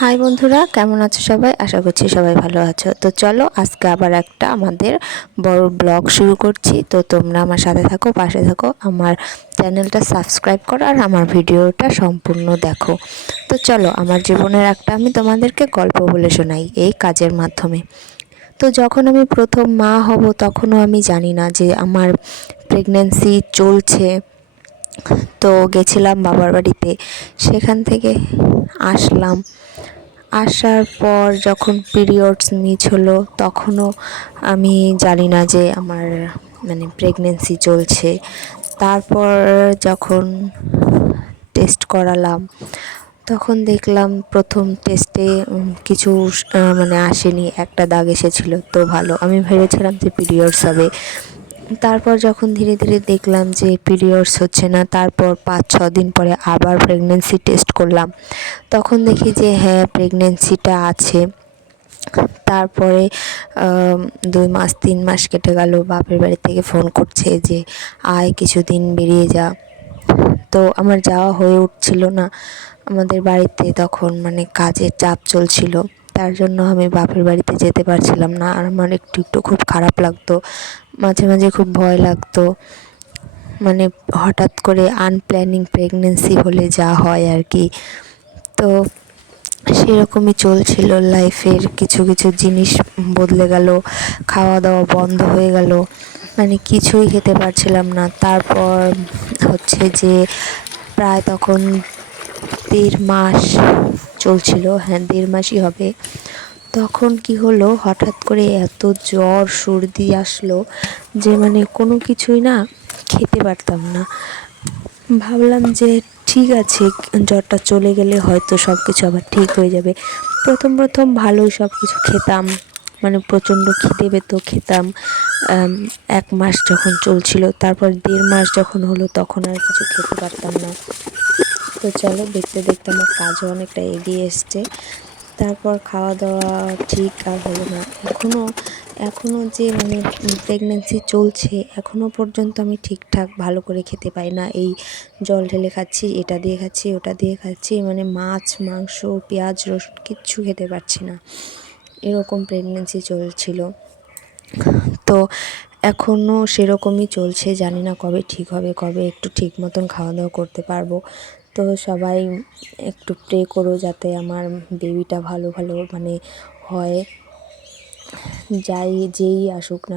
High বন্ধুরা, কেমন আছো সবাই? আশা করছি সবাই ভালো আছো। তো চলো আজকে আবার একটা আমাদের বড় ব্লগ শুরু করছি। তো তোমরা আমার সাথে থাকো, পাশে থাকো, আমার চ্যানেলটা সাবস্ক্রাইব করো আর আমার ভিডিওটা সম্পূর্ণ দেখো। তো চলো আমার জীবনের একটা আমি তোমাদেরকে গল্প বলে শোনাই এই কাজের মাধ্যমে। তো যখন আমি প্রথম মা হব তখনও আমি জানি না যে আমার প্রেগন্যান্সি চলছে। তো গেছিলাম বাবার বাড়িতে, সেখান থেকে আসলাম। আসার পর যখন পিরিয়ডস মিস হলো তখনও আমি জানি না যে আমার প্রেগন্যান্সি চলছে। তারপর যখন টেস্ট করালাম তখন দেখলাম প্রথম টেস্টে কিছু আসেনি, একটা দাগ এসেছিলো। তো ভালো, আমি ভেবেছিলাম যে পিরিয়ডস হবে। তারপর যখন ধীরে ধীরে দেখলাম যে পিরিয়ডস হচ্ছে না, তারপর 5-6 দিন পরে আবার প্রেগন্যান্সি টেস্ট করলাম। তখন দেখি যে হ্যাঁ, প্রেগন্যান্সিটা আছে। তারপরে 2 মাস 3 মাস কেটে গেল। বাপের বাড়ি থেকে ফোন করছে যে আয় কিছুদিন বেরিয়ে যা। তো আমার যাওয়া হয়ে উঠছিল না। আমাদের বাড়িতে তখন কাজের চাপ চলছিল, তার জন্য আমি বাপের বাড়িতে যেতে পারছিলাম না। আর আমার একটু একটু খুব খারাপ লাগতো, মাঝে মাঝে খুব ভয় লাগতো। হঠাৎ করে আনপ্ল্যানিং প্রেগন্যান্সি হলে যা হয় আর কি। তো সেরকমই চলছিল, লাইফের কিছু কিছু জিনিস বদলে গেল, খাওয়া দাওয়া বন্ধ হয়ে গেল, কিছুই খেতে পারছিলাম না। তারপর হচ্ছে যে প্রায় তখন 1.5 মাস চলছিল, হ্যাঁ 1.5 মাসই হবে। তখন কি হলো, হঠাৎ করে এত জ্বর সর্দি আসলো যে কোনো কিছুই না খেতে পারতাম না। ভাবলাম যে ঠিক আছে, জ্বরটা চলে গেলে হয়তো সব কিছু আবার ঠিক হয়ে যাবে। প্রথম প্রথম ভালোই সব কিছু খেতাম, প্রচণ্ড খিদে পেত, খেতাম। 1 মাস যখন চলছিল, তারপর 1.5 মাস যখন হলো তখন আর কিছু খেতে পারতাম না। তো চলো দেখতে দেখতে আমার কাজও অনেকটা এগিয়ে এসছে। তারপর খাওয়া দাওয়া ঠিক আর হলো না। এখনও যে প্রেগন্যান্সি চলছে, এখনও পর্যন্ত আমি ঠিকঠাক ভালো করে খেতে পাই না। এই জল ঢেলে খাচ্ছি, এটা দিয়ে খাচ্ছি, ওটা দিয়ে খাচ্ছি, মাছ মাংস পেঁয়াজ রসুন কিচ্ছু খেতে পারছি না। এরকম প্রেগন্যান্সি চলছিল। তো এখনও সেরকমই চলছে, জানি না কবে ঠিক হবে, কবে একটু ঠিক মতন খাওয়া দাওয়া করতে পারবো। তো সবাই একটু প্রে করো যাতে আমার বেবিটা ভালো ভালো হয়, যেই আসুক না।